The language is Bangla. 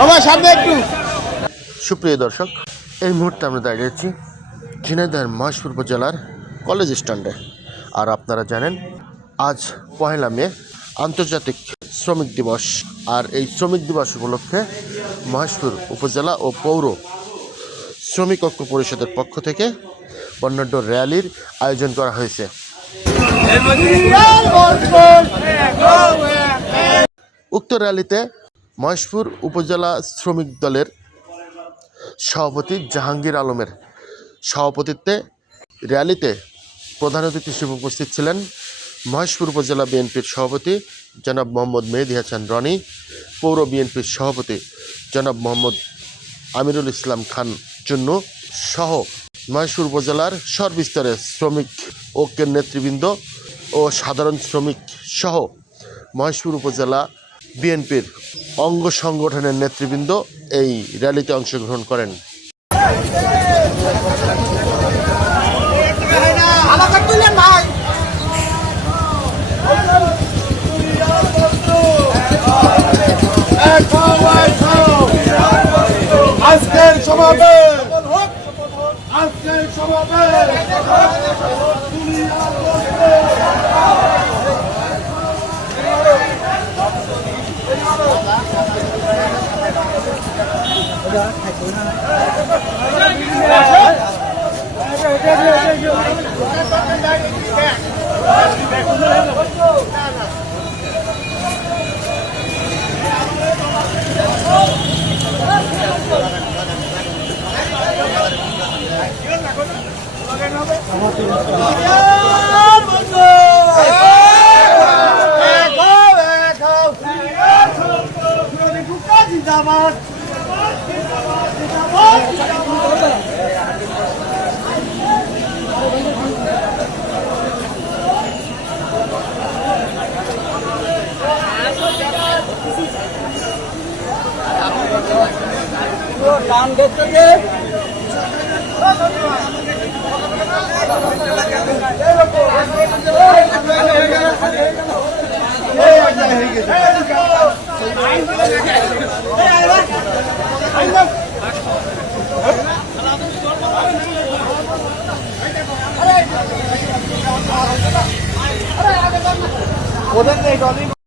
সবাই সামনে একটু। সুপ্রিয় দর্শক, এই মুহূর্তে আমরা দাঁড়িয়ে আছি ঝিনাইদহের মহেশপুর উপজেলার কলেজ স্ট্যান্ডে। আর আপনারা জানেন আজ 1 মে আন্তর্জাতিক শ্রমিক দিবস। আর এই শ্রমিক দিবস উপলক্ষে মহেশপুর উপজেলা ও পৌর শ্রমিক ঐক্য পরিষদের পক্ষ থেকে বর্ণাঢ্য র্যালির আয়োজন করা হয়েছে। উক্ত র্যালিতে মহেশপুর উপজেলা শ্রমিক দলের সভাপতি জাহাঙ্গীর আলমের সভাপতিত্বে র্যালিতে প্রধান অতিথি হিসেবে উপস্থিত ছিলেন মহেশপুর উপজেলা বিএনপির সভাপতি জনাব মোহাম্মদ মেহেদী হাসান রনি, পৌর বিএনপির সভাপতি জনাব মোহাম্মদ আমিরুল ইসলাম খান চুন্নু সহ মহেশপুর উপজেলার সর্বস্তরের শ্রমিক ঐক্যের নেতৃবৃন্দ ও সাধারণ শ্রমিক সহ মহেশপুর উপজেলা বিএনপির অঙ্গ সংগঠনের নেতৃবৃন্দ এই র্যালিতে অংশগ্রহণ করেন। আজকের সমাবেশ নাম দেখতে যে